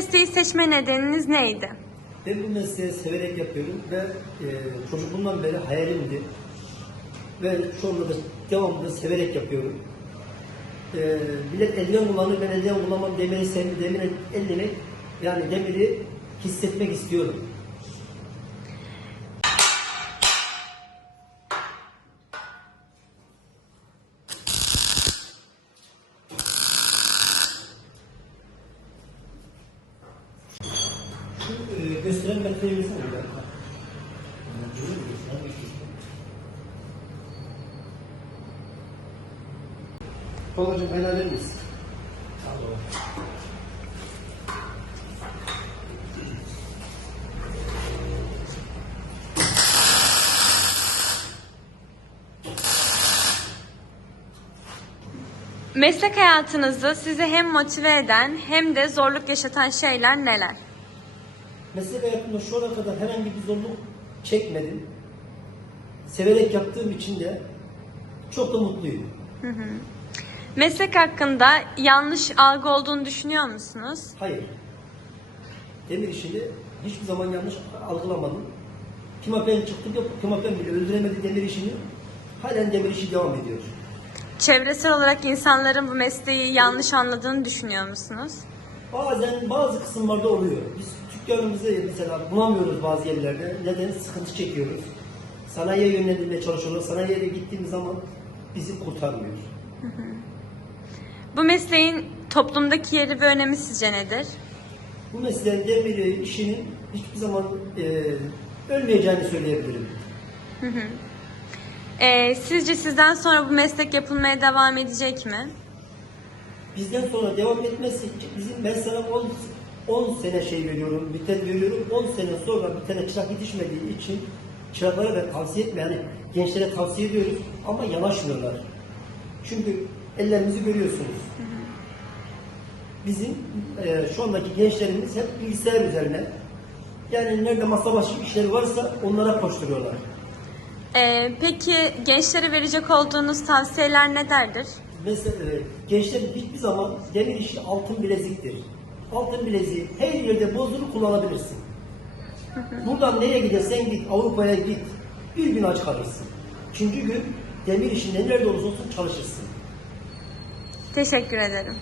mesleği seçme nedeniniz neydi? Ben bu mesleği severek yapıyorum ve e, çocukluğumdan beri hayalimdi. Ve şu anda da devamlı severek yapıyorum. E, millet eldiven kullanır, ben eldiven kullanmam, demiri sevmi, demiri ellemek, yani demiri hissetmek istiyorum. Şu e, gösteren metreyi versene bir dakika. Tolga'cığım helal eder misin? Meslek hayatınızda sizi hem motive eden hem de zorluk yaşatan şeyler neler? Meslek hayatımda şu ana kadar herhangi bir zorluk çekmedim. Severek yaptığım için de çok da mutluyum. Meslek hakkında yanlış algı olduğunu düşünüyor musunuz? Hayır. Demir işini hiçbir zaman yanlış algılamadım. Pimapen çıktı yok, Pimapen bile öldüremedi demir işini. Halen demir işi devam ediyor. Çevresel olarak insanların bu mesleği yanlış anladığını düşünüyor musunuz? Bazen bazı kısımlarda oluyor. Biz dükkanımızı mesela bulamıyoruz bazı yerlerde. Neden? Sıkıntı çekiyoruz. Sanayiye yönlendirmeye çalışıyorlar. Sanayiye gittiğimiz zaman bizi kurtarmıyor. Bu mesleğin toplumdaki yeri ve önemi sizce nedir? Bu mesleğin demiri işinin hiçbir zaman e, ölmeyeceğini söyleyebilirim. Ee, sizce sizden sonra bu meslek yapılmaya devam edecek mi? Bizden sonra devam için bizim ben sana 10 10 sene şey veriyorum, müddet veriyorum. 10 sene sonra bir tane çırak yetişmediği için çıraklara ben tavsiye etme yani gençlere tavsiye ediyoruz ama yanaşmıyorlar. Çünkü ellerimizi görüyorsunuz. Bizim e, şu andaki gençlerimiz hep bilgisayar üzerine yani nerede masa başı işleri varsa onlara koşturuyorlar. Ee, peki gençlere verecek olduğunuz tavsiyeler nelerdir? Mesela gençlerin hiçbir zaman demir işi altın bileziktir. Altın bileziği her yerde bozdurup kullanabilirsin. Buradan nereye gidersen git, Avrupa'ya git. Bir gün aç kalırsın. Üçüncü gün demir işinde nerede olursa olsun çalışırsın. Teşekkür ederim.